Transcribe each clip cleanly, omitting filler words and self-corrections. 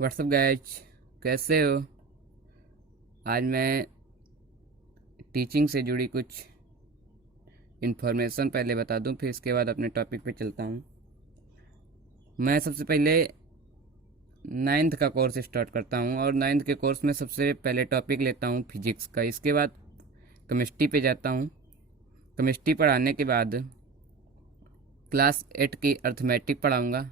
What's up guys, कैसे हो। आज मैं टीचिंग से जुड़ी कुछ इन्फॉर्मेशन पहले बता दूं, फिर इसके बाद अपने टॉपिक पे चलता हूं। मैं सबसे पहले नाइन्थ का कोर्स स्टार्ट करता हूं और नाइन्थ के कोर्स में सबसे पहले टॉपिक लेता हूं फिजिक्स का। इसके बाद केमिस्ट्री पे जाता हूं। केमिस्ट्री पढ़ाने के बाद क्लास 8 की अर्थमेटिक पढ़ाऊँगा।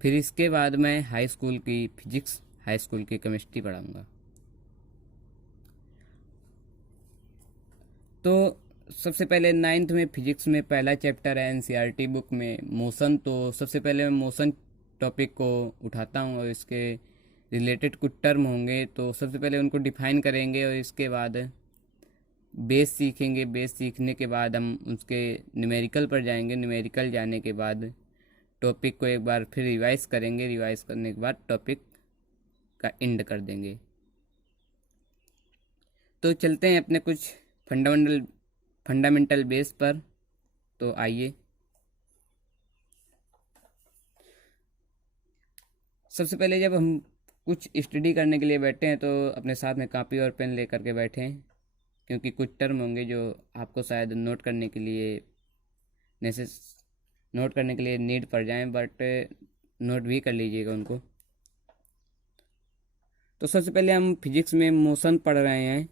फिर इसके बाद मैं हाई स्कूल की फिजिक्स, हाई स्कूल की केमिस्ट्री पढ़ाऊँगा। तो सबसे पहले नाइन्थ में फिजिक्स में पहला चैप्टर है एनसीईआरटी बुक में मोशन। तो सबसे पहले मैं मोशन टॉपिक को उठाता हूँ और इसके रिलेटेड कुछ टर्म होंगे तो सबसे पहले उनको डिफाइन करेंगे और इसके बाद बेस सीखेंगे। बेस सीखने के बाद हम उसके न्यूमेरिकल पर जाएंगे। न्यूमेरिकल जाने के बाद टॉपिक को एक बार फिर रिवाइज करेंगे। रिवाइज करने के बाद टॉपिक का एंड कर देंगे। तो चलते हैं अपने कुछ फंडामेंटल बेस पर। तो आइए, सबसे पहले जब हम कुछ स्टडी करने के लिए बैठे हैं तो अपने साथ में कॉपी और पेन लेकर के बैठें, क्योंकि कुछ टर्म होंगे जो आपको शायद नेसेस नोट करने के लिए नीड पड़ जाएं, बट नोट भी कर लीजिएगा उनको। तो सबसे पहले हम फिजिक्स में मोशन पढ़ रहे हैं।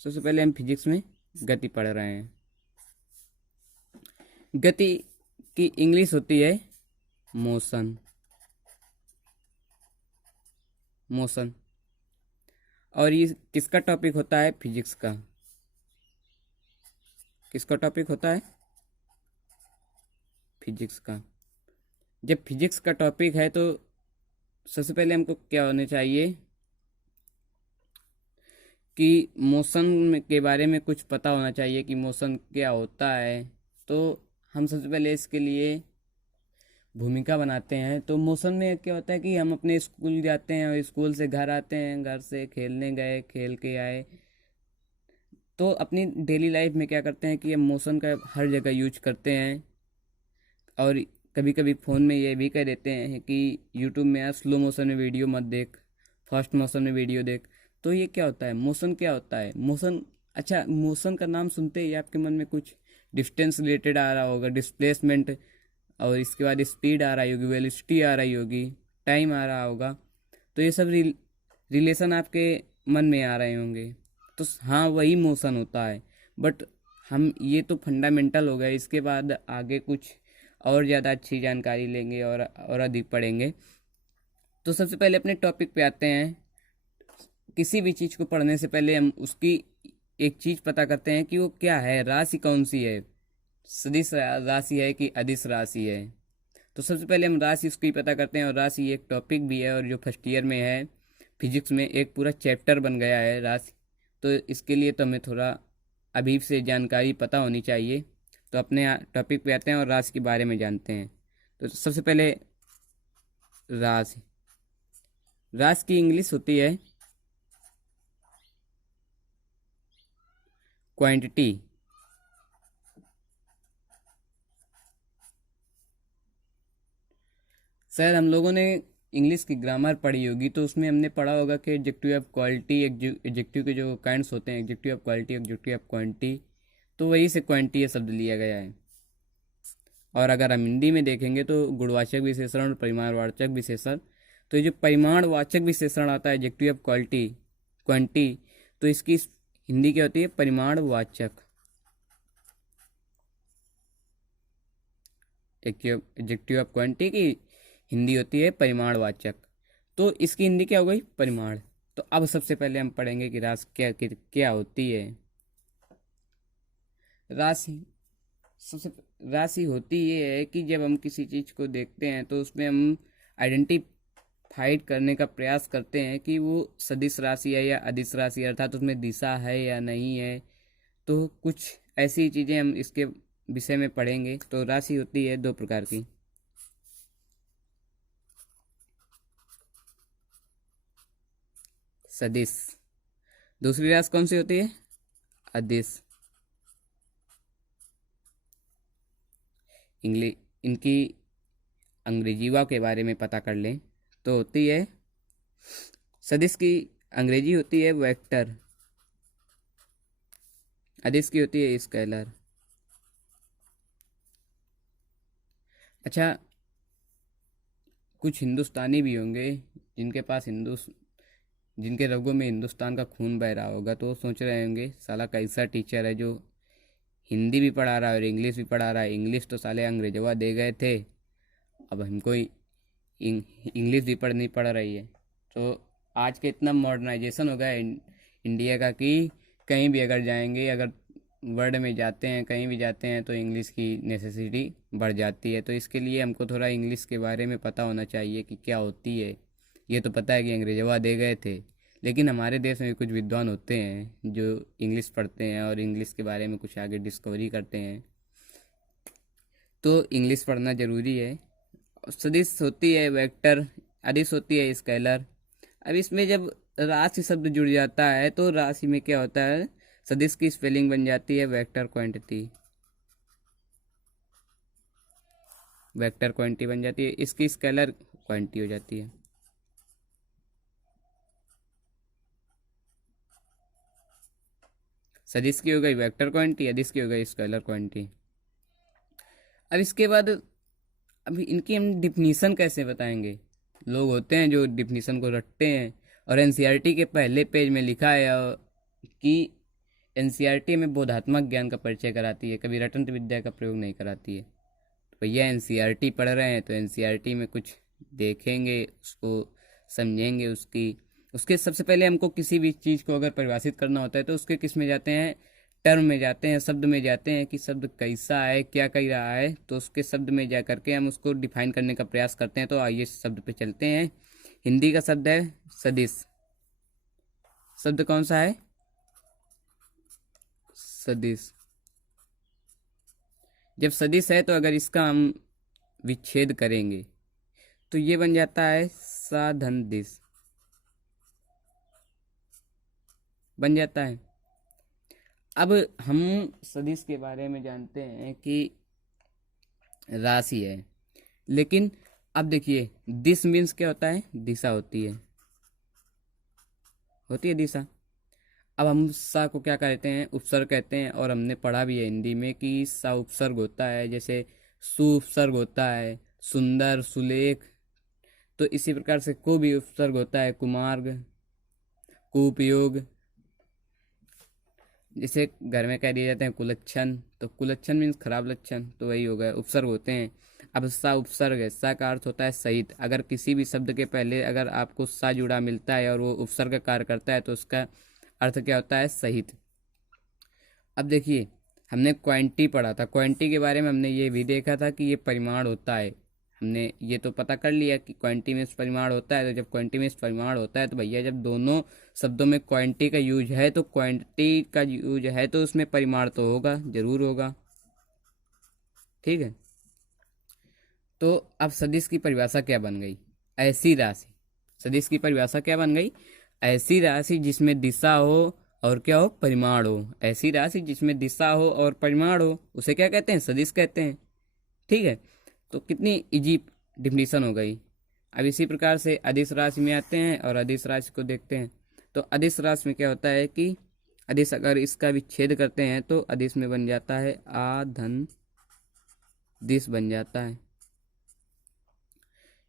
सबसे पहले हम फिजिक्स में गति पढ़ रहे हैं। गति की इंग्लिश होती है मोशन। मोशन। और ये किसका टॉपिक होता है? फिजिक्स का। किसका टॉपिक होता है? फिजिक्स का। जब फिजिक्स का टॉपिक है तो सबसे पहले हमको क्या होना चाहिए कि मोशन के बारे में कुछ पता होना चाहिए कि मोशन क्या होता है। तो हम सबसे पहले इसके लिए भूमिका बनाते हैं। तो मोशन में क्या होता है कि हम अपने स्कूल जाते हैं और स्कूल से घर आते हैं, घर से खेलने गए, खेल के आए। तो अपनी डेली लाइफ में क्या करते हैं कि हम मोशन का हर जगह यूज करते हैं। और कभी कभी फ़ोन में ये भी कह देते हैं कि यूट्यूब में यार स्लो मोशन में वीडियो मत देख, फास्ट मोशन में वीडियो देख। तो ये क्या होता है? मोशन क्या होता है? मोशन, अच्छा, मोशन का नाम सुनते ही आपके मन में कुछ डिस्टेंस रिलेटेड आ रहा होगा, डिस्प्लेसमेंट, और इसके बाद स्पीड आ रही होगी, वेलोसिटी आ रही होगी, टाइम आ रहा होगा। तो ये सब रिलेशन आपके मन में आ रहे होंगे। तो हाँ, वही मोशन होता है। बट हम ये तो फंडामेंटल हो गए। इसके बाद आगे कुछ और ज़्यादा अच्छी जानकारी लेंगे और अधिक पढ़ेंगे। तो सबसे पहले अपने टॉपिक पे आते हैं। किसी भी चीज़ को पढ़ने से पहले हम उसकी एक चीज़ पता करते हैं कि वो क्या है, राशि कौन सी है, सदिश राशि है कि अदिश राशि है। तो सबसे पहले हम राशि उसकी पता करते हैं। और राशि एक टॉपिक भी है और जो फर्स्ट ईयर में है फिजिक्स में एक पूरा चैप्टर बन गया है राशि। तो इसके लिए तो हमें थोड़ा अभी से जानकारी पता होनी चाहिए। तो अपने टॉपिक पे आते हैं और राशि के बारे में जानते हैं। तो सबसे पहले राशि। राशि की इंग्लिश होती है क्वांटिटी। शायद हम लोगों ने इंग्लिश की ग्रामर पढ़ी होगी तो उसमें हमने पढ़ा होगा कि एडजेक्टिव ऑफ क्वालिटी, एडजेक्टिव के जो काइंड्स होते हैं, adjective of quality, adjective of quantity. तो वही से क्वांटिटी ये शब्द लिया गया है। और अगर हम हिंदी में देखेंगे तो गुणवाचक विशेषण और परिमाणवाचक विशेषण। तो ये जो परिमाणवाचक विशेषण आता है एडजेक्टिव ऑफ क्वालिटी, क्वांटिटी, तो इसकी हिंदी क्या होती है? परिमाणवाचक। एडजेक्टिव ऑफ क्वांटिटी की हिंदी होती है परिमाणवाचक। तो इसकी हिंदी क्या हो गई? परिमाण। तो अब सबसे पहले हम पढ़ेंगे कि राशि क्या होती है। राशि, सबसे राशि होती ये है कि जब हम किसी चीज़ को देखते हैं तो उसमें हम आइडेंटिफाइड करने का प्रयास करते हैं कि वो सदिश राशि है या अदिश राशि है, अर्थात उसमें दिशा है या नहीं है। तो कुछ ऐसी चीज़ें हम इसके विषय में पढ़ेंगे। तो राशि होती है दो प्रकार की। सदिश। दूसरी राशि कौन सी होती है? अदिश। इंग्लिश इनकी अंग्रेजीवा के बारे में पता कर लें तो होती है सदिश की अंग्रेजी होती है वेक्टर, अदिश की होती है स्केलर। अच्छा, कुछ हिंदुस्तानी भी होंगे जिनके पास जिनके रगों में हिंदुस्तान का खून बह रहा होगा, तो वो सोच रहे होंगे साला कैसा टीचर है जो हिंदी भी पढ़ा रहा है और इंग्लिश भी पढ़ा रहा है। इंग्लिश तो साले अंग्रेजवा दे गए थे, अब हमको इंग्लिश भी पढ़नी पड़ रही है। तो आज के इतना मॉडर्नाइजेशन हो गया है इंडिया का कि कहीं भी अगर जाएंगे, अगर वर्ल्ड में जाते हैं, कहीं भी जाते हैं तो इंग्लिश की नेसेसिटी बढ़ जाती है। तो इसके लिए हमको थोड़ा इंग्लिश के बारे में पता होना चाहिए कि क्या होती है। ये तो पता है कि अंग्रेजवा दे गए थे, लेकिन हमारे देश में भी कुछ विद्वान होते हैं जो इंग्लिश पढ़ते हैं और इंग्लिश के बारे में कुछ आगे डिस्कवरी करते हैं। तो इंग्लिश पढ़ना ज़रूरी है। सदिश होती है वेक्टर, अदिश होती है स्केलर। अब इसमें जब राशि शब्द जुड़ जाता है तो राशि में क्या होता है, सदिश की स्पेलिंग बन जाती है वेक्टर क्वांटिटी, वेक्टर क्वांटिटी बन जाती है, इसकी स्केलर क्वांटिटी हो जाती है। सदिश की हो गई वेक्टर क्वांटिटी, अदिश की हो गई स्केलर क्वांटिटी। अब इसके बाद अभी इनकी हम डिफिनीसन कैसे बताएंगे। लोग होते हैं जो डिफिनीसन को रटते हैं, और एनसीईआरटी के पहले पेज में लिखा है कि एनसीईआरटी में बोधात्मक ज्ञान का परिचय कराती है, कभी रटंत विद्या का प्रयोग नहीं कराती है। तो भैया एनसीईआरटी पढ़ रहे हैं तो एनसीईआरटी में कुछ देखेंगे, उसको समझेंगे, उसके सबसे पहले हमको किसी भी चीज़ को अगर परिभाषित करना होता है तो उसके किस में जाते हैं, टर्म में जाते हैं, शब्द में जाते हैं कि शब्द कैसा है, क्या कह रहा है। तो उसके शब्द में जा करके हम उसको डिफाइन करने का प्रयास करते हैं। तो आइए शब्द पे चलते हैं। हिंदी का शब्द है सदिश। शब्द कौन सा है, सदिश। जब सदिश है तो अगर इसका हम विच्छेद करेंगे तो ये बन जाता है साधन दिश, बन जाता है। अब हम सदिश के बारे में जानते हैं कि राशि है, लेकिन अब देखिए दिस मीन्स क्या होता है, दिशा होती है दिशा। अब हम सा को क्या कहते हैं, उपसर्ग कहते हैं, और हमने पढ़ा भी है हिंदी में कि सा उपसर्ग होता है, जैसे सु उपसर्ग होता है, सुंदर, सुलेख। तो इसी प्रकार से को भी उपसर्ग होता है, कुमार्ग, कुपयोग। जैसे घर में कह दिए जाते हैं कुलच्छन, तो कुलच्छन मीन्स खराब लक्षण, तो वही हो गया, उपसर्ग होते हैं। अब सा उपसर्ग है, सा का अर्थ होता है सहित। अगर किसी भी शब्द के पहले अगर आपको सा जुड़ा मिलता है और वो उपसर्ग कार्य करता है तो उसका अर्थ क्या होता है, सहित। अब देखिए हमने क्वांटिटी पढ़ा था, क्वांटिटी के बारे में हमने ये भी देखा था कि ये परिमाण होता है। हमने ये तो पता कर लिया कि क्वांटिटी में परिमाण होता है। तो जब क्वांटिटी में परिमाण होता है तो भैया जब दोनों शब्दों में क्वांटिटी का यूज है तो क्वांटिटी का यूज है तो उसमें परिमाण तो होगा, जरूर होगा। ठीक है, तो अब सदिश की परिभाषा क्या बन गई, ऐसी राशि। सदिश की परिभाषा क्या बन गई, ऐसी राशि जिसमें दिशा हो और क्या हो, परिमाण हो। ऐसी राशि जिसमें दिशा हो और परिमाण हो उसे क्या कहते हैं, सदिश कहते हैं। ठीक है, तो कितनी इजी डिफिनीशन हो गई। अब इसी प्रकार से अदिश राशि में आते हैं और अदिश राशि को देखते हैं। तो अदिश राशि में क्या होता है कि अदिश अगर इसका विच्छेद करते हैं तो अदिश में बन जाता है आ धन दिश बन जाता है।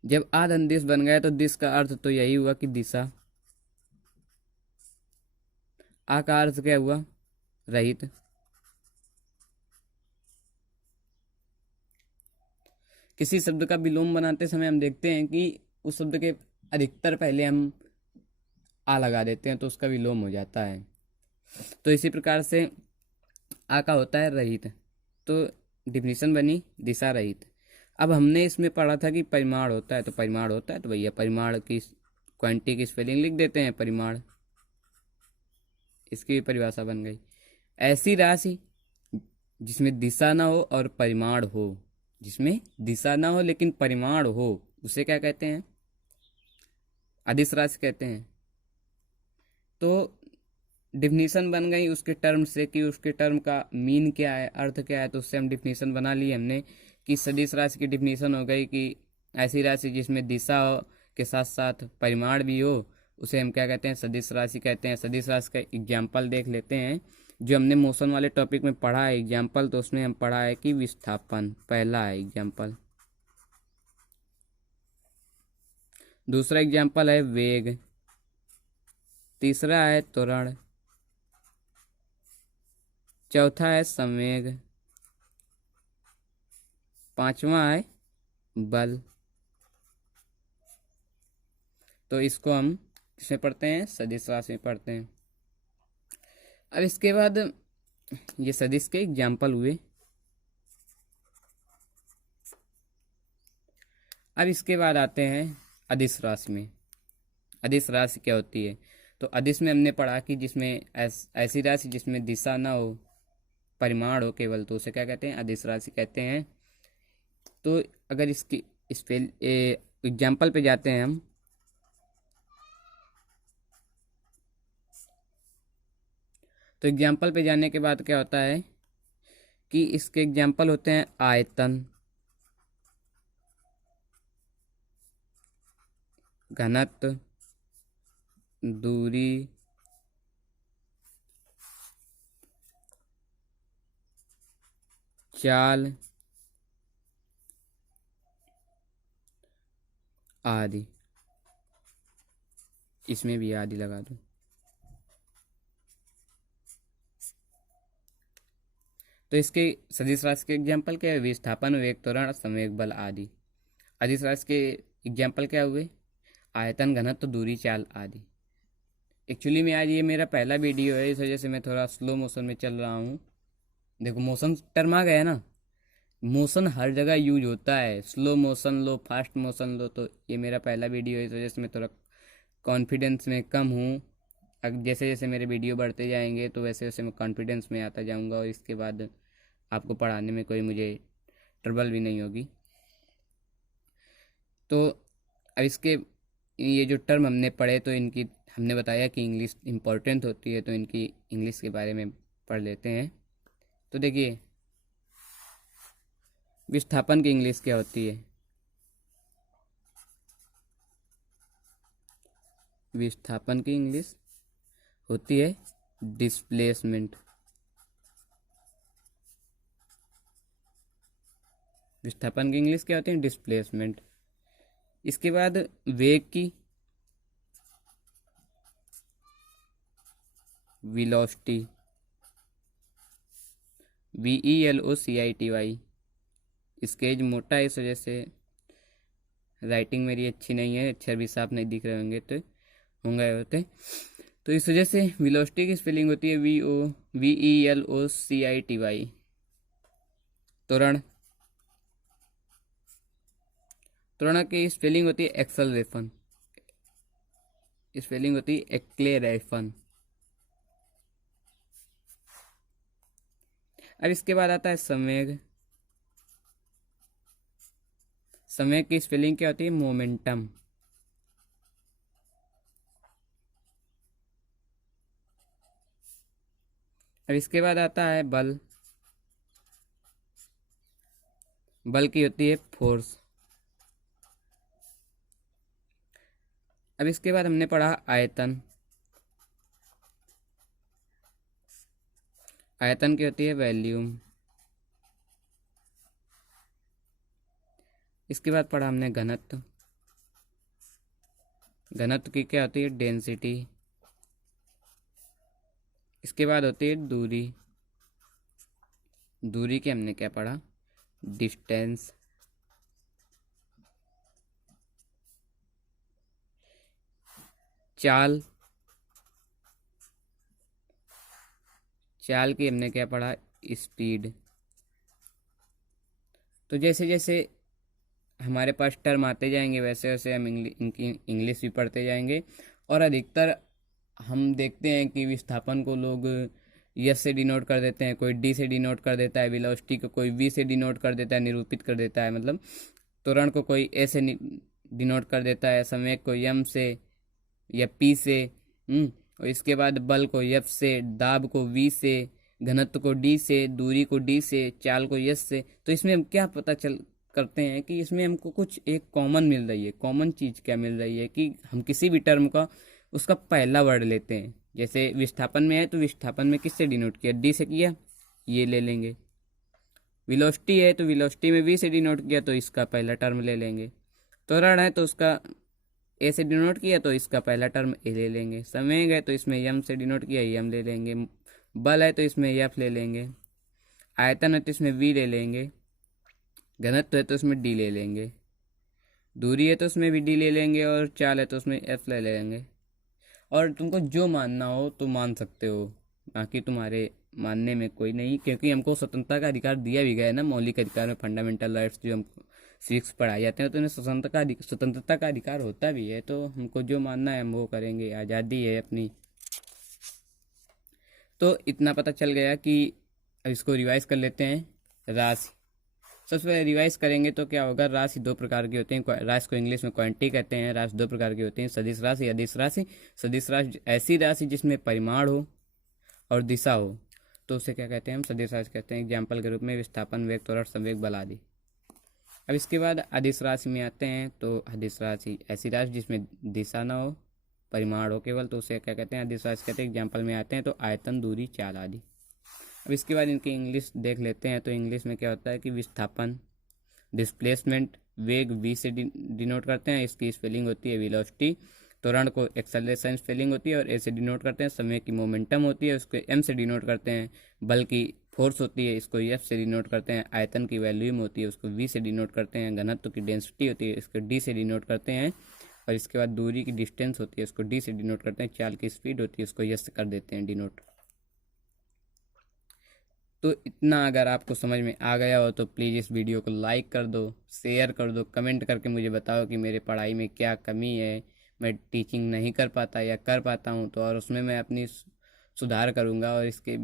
जब आ धन दिश बन गया तो दिश का अर्थ तो यही हुआ कि दिशा। आ का अर्थ क्या हुआ, रहित। किसी शब्द का विलोम बनाते समय हम देखते हैं कि उस शब्द के अधिकतर पहले हम आ लगा देते हैं तो उसका विलोम हो जाता है। तो इसी प्रकार से आ का होता है रहित, तो डिफिनीशन बनी दिशा रहित। अब हमने इसमें पढ़ा था कि परिमाण होता है, तो परिमाण होता है तो भैया परिमाण की क्वांटिटी की स्पेलिंग लिख देते हैं, परिमाण। इसकी भी परिभाषा बन गई। ऐसी राशि जिसमें दिशा ना हो और परिमाण हो, जिसमें दिशा ना हो लेकिन परिमाण हो, उसे क्या कहते हैं, अदिश राशि कहते हैं। तो डिफिनीशन बन गई उसके टर्म से कि उसके टर्म का मीन क्या है, अर्थ क्या है। तो उससे हम डिफिनीशन बना लिए हमने कि सदिश राशि की डिफिनीशन हो गई कि ऐसी राशि जिसमें दिशा के साथ साथ परिमाण भी हो, उसे हम क्या कहते हैं, सदिश राशि कहते हैं। सदिश राशि का एग्जाम्पल देख लेते हैं जो हमने मोशन वाले टॉपिक में पढ़ा है एग्जाम्पल, तो उसमें हम पढ़ा है कि विस्थापन पहला है एग्जाम्पल, दूसरा एग्जाम्पल है वेग, तीसरा है त्वरण, चौथा है संवेग, पांचवा है बल। तो इसको हम किसमें पढ़ते हैं, सदिश राशि में पढ़ते हैं। अब इसके बाद ये सदिश के एग्जाम्पल हुए। अब इसके बाद आते हैं अदिश राशि में। अदिश राशि क्या होती है, तो अदिश में हमने पढ़ा कि जिसमें ऐसी राशि जिसमें दिशा ना हो, परिमाण हो केवल, तो उसे क्या कहते हैं, अदिश राशि कहते हैं। तो अगर इसकी इस पे एग्जाम्पल पे जाते हैं हम, तो एग्जाम्पल पे जाने के बाद क्या होता है कि इसके एग्जाम्पल होते हैं आयतन, घनत्व, दूरी, चाल आदि। इसमें भी आदि लगा दो। तो इसके सदिश राशि के एग्जाम्पल क्या है, विस्थापन, वेग, त्वरण, संवेग, बल आदि। अदिश राशि के एग्जाम्पल क्या हुए, आयतन, घनत्व, दूरी, चाल आदि। एक्चुअली में आज ये मेरा पहला वीडियो है, इस वजह से मैं थोड़ा स्लो मोशन में चल रहा हूँ। देखो मोशन टर्म आ गया ना, मोशन हर जगह यूज होता है, स्लो मोशन लो, फास्ट मोशन लो। तो ये मेरा पहला वीडियो है, इस वजह से मैं थोड़ा कॉन्फिडेंस में कम हूँ। जैसे जैसे मेरे वीडियो बढ़ते जाएंगे तो वैसे वैसे मैं कॉन्फिडेंस में आता जाऊँगा, और इसके बाद आपको पढ़ाने में कोई मुझे ट्रबल भी नहीं होगी। तो अब इसके ये जो टर्म हमने पढ़े, तो इनकी हमने बताया कि इंग्लिश इम्पोर्टेंट होती है, तो इनकी इंग्लिश के बारे में पढ़ लेते हैं। तो देखिए विस्थापन की इंग्लिश क्या होती है, विस्थापन की इंग्लिश होती है डिस्प्लेसमेंट। विस्थापन की इंग्लिश क्या होती है, डिस्प्लेसमेंट। इसके बाद वेग की वेलोसिटी, VELOCITY। स्केच मोटा है, इस वजह से राइटिंग मेरी अच्छी नहीं है, अक्षर भी साफ नहीं दिख रहे होंगे, तो होते। तो इस वजह से वेलोसिटी की स्पेलिंग होती है VELOCITY। त्वरण, त्वरण की स्पेलिंग होती है एक्सेलरेशन, स्पेलिंग होती है एक्लेरेशन। अब इसके बाद आता है संवेग। संवेग की स्पेलिंग क्या होती है, मोमेंटम। अब इसके बाद आता है बल। बल की होती है फोर्स। अब इसके बाद हमने पढ़ा आयतन। आयतन की होती है वॉल्यूम। इसके बाद पढ़ा हमने घनत्व। घनत्व की क्या होती है, डेंसिटी। इसके बाद होती है दूरी। दूरी के हमने क्या पढ़ा, डिस्टेंस। चाल, चाल की हमने क्या पढ़ा, स्पीड। तो जैसे जैसे हमारे पास टर्म आते जाएंगे वैसे वैसे हम इनकी इंग्लिश भी पढ़ते जाएंगे। और अधिकतर हम देखते हैं कि विस्थापन को लोग यस से डिनोट कर देते हैं, कोई डी से डिनोट कर देता है, वेलोसिटी को कोई वी से डिनोट कर देता है, निरूपित कर देता है मतलब। त्वरण को कोई ए से डिनोट कर देता है, संवेग को यम से या पी से। और इसके बाद बल को एफ से, दाब को वी से, घनत्व को डी से, दूरी को डी से, चाल को यस से। तो इसमें हम क्या पता चल करते हैं कि इसमें हमको कुछ एक कॉमन मिल रही है। कॉमन चीज़ क्या मिल रही है कि हम किसी भी टर्म का उसका पहला वर्ड लेते हैं। जैसे विस्थापन में है तो विस्थापन में किससे डिनोट किया, डी से किया, ये ले लेंगे। वेलोसिटी है तो वेलोसिटी में वी से डिनोट किया तो इसका पहला टर्म ले लेंगे। त्वरण है तो उसका ए से डिनोट किया तो इसका पहला टर्म ए ले लेंगे। संवेग है तो इसमें यम से डिनोट किया, यम ले लेंगे। बल है तो इसमें एफ ले लेंगे। आयतन है तो इसमें वी ले लेंगे। घनत्व है तो उसमें डी ले लेंगे। दूरी है तो उसमें भी डी ले लेंगे। और चाल है तो उसमें एफ ले लेंगे। और तुमको जो मानना हो तो मान सकते हो, बाकी तुम्हारे मानने में कोई नहीं, क्योंकि हमको स्वतंत्रता का अधिकार दिया भी गया है ना। मौलिक अधिकार में फंडामेंटल राइट्स जो हम सिक्स पढ़ाए जाते हैं तो उन्हें स्वतंत्रता का अधिकार होता भी है। तो हमको जो मानना है हम वो करेंगे, आज़ादी है अपनी। तो इतना पता चल गया कि अब इसको रिवाइज कर लेते हैं। राशि सबसे पहले रिवाइज करेंगे तो क्या होगा, राशि दो प्रकार की होती हैं। राशि को इंग्लिश में क्वांटिटी कहते हैं। राशि दो प्रकार की होती हैं, सदिश राशि, अदिश राशि। सदिश राशि ऐसी राशि जिसमें परिमाण हो और दिशा हो तो उसे क्या कहते हैं, हम सदिश राशि कहते हैं। एग्जाम्पल के रूप में विस्थापन, वेग, त्वरण, संवेग, बल आदि। अब इसके बाद अदिश राशि में आते हैं तो अदिश राशि ऐसी राशि जिसमें दिशा ना हो, परिमाण हो केवल, तो उसे क्या कहते हैं, अदिश राशि कहते हैं। एग्जाम्पल में आते हैं तो आयतन, दूरी, चाल आदि। अब इसके बाद इनकी इंग्लिश देख लेते हैं। तो इंग्लिश में क्या होता है कि विस्थापन, डिस्प्लेसमेंट, वेग वी से डिनोट करते हैं, इसकी स्पेलिंग होती है वेलोसिटी। त्वरण को एक्सेलरेशन स्पेलिंग होती है और ए से डिनोट करते हैं। समय की मोमेंटम होती है, उसको एम से डिनोट करते हैं। बल की फोर्स होती है, इसको एफ से डिनोट करते हैं। आयतन की वॉल्यूम होती है, उसको वी से डिनोट करते हैं। घनत्व की डेंसिटी होती है, इसको डी से डिनोट करते हैं। और इसके बाद दूरी की डिस्टेंस होती है, उसको डी से डिनोट करते हैं। चाल की स्पीड होती है, उसको यस से कर देते हैं डिनोट। तो इतना अगर आपको समझ में आ गया हो तो प्लीज़ इस वीडियो को लाइक कर दो, शेयर कर दो, कमेंट करके मुझे बताओ कि मेरे पढ़ाई में क्या कमी है, मैं टीचिंग नहीं कर पाता या कर पाता हूँ तो, और उसमें मैं अपनी सुधार करूँगा। और इसके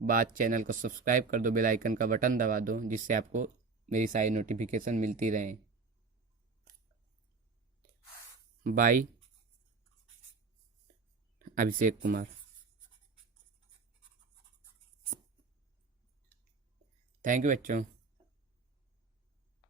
बाद चैनल को सब्सक्राइब कर दो, बेल आइकन का बटन दबा दो, जिससे आपको मेरी सारी नोटिफिकेशन मिलती रहें। Bye. Abhishek Kumar. Thank you बच्चों।